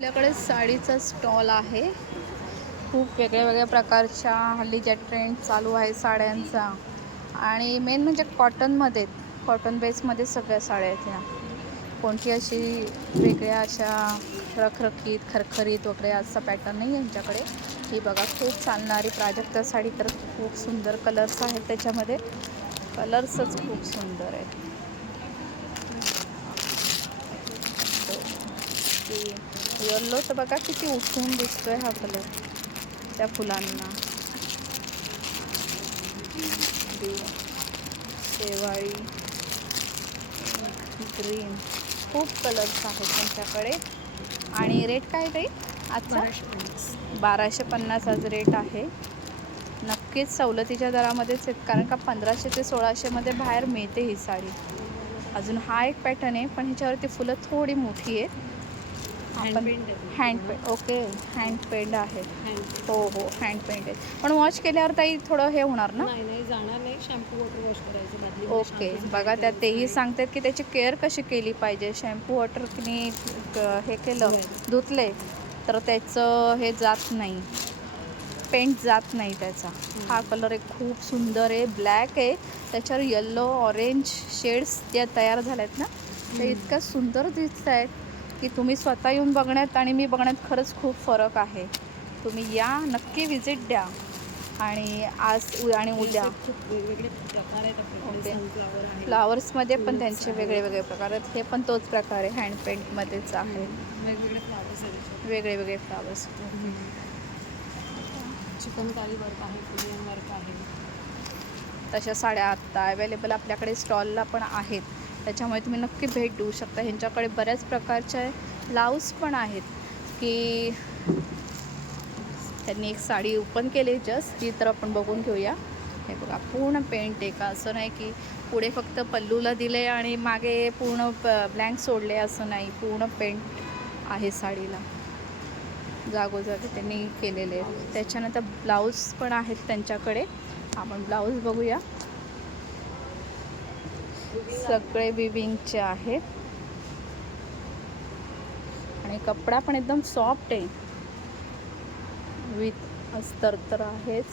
आपल्याकडे साडीचा स्टॉल आहे. खूप वेगळ्या वेगळ्या प्रकारच्या हल्लीच्या ट्रेंड चालू आहे साड्यांचा. आणि मेन म्हणजे कॉटनमध्ये, कॉटन बेसमध्ये सगळ्या साड्या आहेत ह्या. कोणती अशी वेगळ्या अशा रखरखीत खरखरीत वगैरे असा पॅटर्न नाही आहे यांच्याकडे. ही बघा खूप चालणारी प्राजक्ता साडी, तर खूप सुंदर कलर्स आहेत त्याच्यामध्ये. कलर्सच खूप सुंदर आहेत. येल्लो तर बघा किती उठून दिसतोय हा कलर त्या फुलांना. शेवाळी, ग्रीन, खूप कलर्स आहेत त्यांच्याकडे. आणि रेट काय ताई आजचा? 1250 आज रेट आहे. नक्कीच सवलतीच्या दरामध्येच आहेत, कारण का 1500 ते 1600मध्ये बाहेर मिळते ही साडी. अजून हा एक पॅटर्न आहे, पण ह्याच्यावरती फुलं थोडी मोठी आहेत. आपण hand paint, okay, hand paint आहे. हो हो, हँड पेंट आहे. पण वॉश केल्यावर ताई थोडं हे होणार ना? नाही जाणार नाही. शॅम्पू वॉटर वॉश करायचं. ओके, बघा त्यात तेही सांगतात की त्याची केअर कशी केली पाहिजे. शॅम्पू वॉटरने हे केलं, धुतले तर त्याचं हे जात नाही, पेंट जात नाही त्याचा. हा कलर एक खूप सुंदर आहे, ब्लॅक आहे, त्याच्यावर येल्लो ऑरेंज शेड्स ज्या तयार झाल्या आहेत ना, ते इतक्या सुंदर दिसत आहेत की तुम्ही स्वतः येऊन बघण्यात आणि मी बघण्यात खरंच खूप फरक आहे. तुम्ही या, नक्की विजिट द्या. आणि आज आणि उद्या वेगवेगळे प्रकार आहेत आपल्याकडे. सनफ्लॉवर आहे, फ्लावर्समध्ये पण त्यांचे वेगळे वेगळे प्रकार आहेत. हे पण तोच प्रकार आहे, हँड पेंटमध्येच आहे. वेगवेगळे फ्लावर्स आहेत. वेगळे वेगळे फ्लावर्स. चिकनकारी वर्क आहे, कोरियन वर्क आहे. तशा साड्या आत्ता अवेलेबल आपल्याकडे स्टॉलला पण आहेत, त्याच्यामुळे तुम्ही नक्की भेट देऊ शकता. ह्यांच्याकडे बऱ्याच प्रकारचे ब्लाऊज पण आहेत की त्यांनी एक साडी ओपन केली जस्ट, ती तर आपण बघून घेऊया. हे बघा पूर्ण पेंट आहे, का असं नाही की पुढे फक्त पल्लूला दिले आणि मागे पूर्ण ब्लँक सोडले, असं नाही. पूर्ण पेंट आहे साडीला, जागोजागी त्यांनी केलेले आहेत. त्याच्यानंतर ब्लाऊज पण आहेत त्यांच्याकडे. आपण ब्लाऊज बघूया. सगळे विविंगचे आहेत आणि कपडा पण एकदम सॉफ्ट आहे, विथ अस्तर तर आहेच.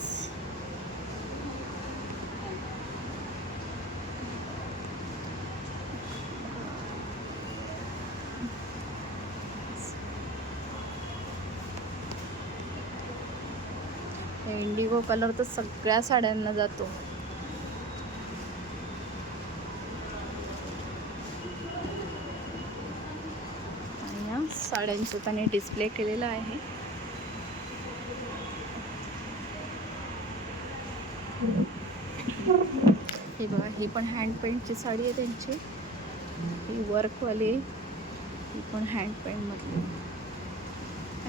इंडिगो कलर तर सगळ्या साड्यांना जातो. आणि या साड्यांचं त्याने डिस्प्ले केलेला आहे. हे बघा, ही पण हँड पेंटची साडी आहे त्यांची. ही वर्कवाली, ही पण हँड पेंटमधली.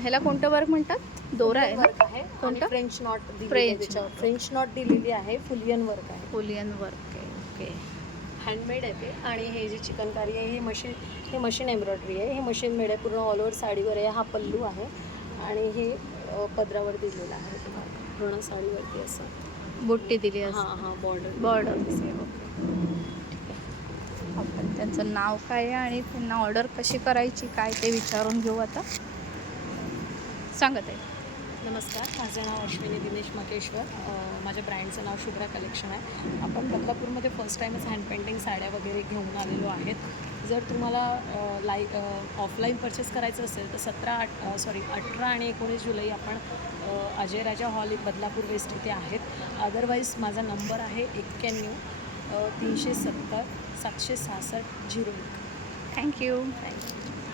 ह्याला कोणतं वर्क म्हणतात? दोरा आहे वर्क आहे. कोणतं? फ्रेंच नॉट फ्रेंच नॉट दिलेली आहे. फुलियन वर्क आहे. फुलियन वर्क आहे. ओके, हँडमेड आहे ते. आणि हे जे चिकनकारी आहे, हे मशीन एम्ब्रॉयडरी आहे. हे मशीन मेड आहे, पूर्ण ऑल ओव्हर साडीवर आहे. हा पल्लू आहे आणि हे पदरावर दिलेला आहे तुम्हाला पूर्ण साडीवरती असं बुट्टी दिली हां असं. हां, बॉर्डर दिसते. ओके, आपण त्यांचं नाव काय आहे आणि पुन्हा ऑर्डर कशी करायची काय ते विचारून घेऊ आता. सांगत आहे. नमस्कार, माझं नाव अश्विनी दिनेश मकेश्वर. माझ्या ब्रँडचं नाव शुभ्रा कलेक्शन आहे. आपण बदलापूरमध्ये फर्स्ट टाईमच हँड पेंटिंग साड्या वगैरे घेऊन आलेलो आहेत. जर तुम्हाला ऑफलाईन परचेस करायचं असेल तर 18 आणि 19 जुलै आपण अजय राजा हॉल बदलापूर वेस्ट इथे आहेत. अदरवाईज माझा नंबर आहे 91 370 766 01. थँक्यू.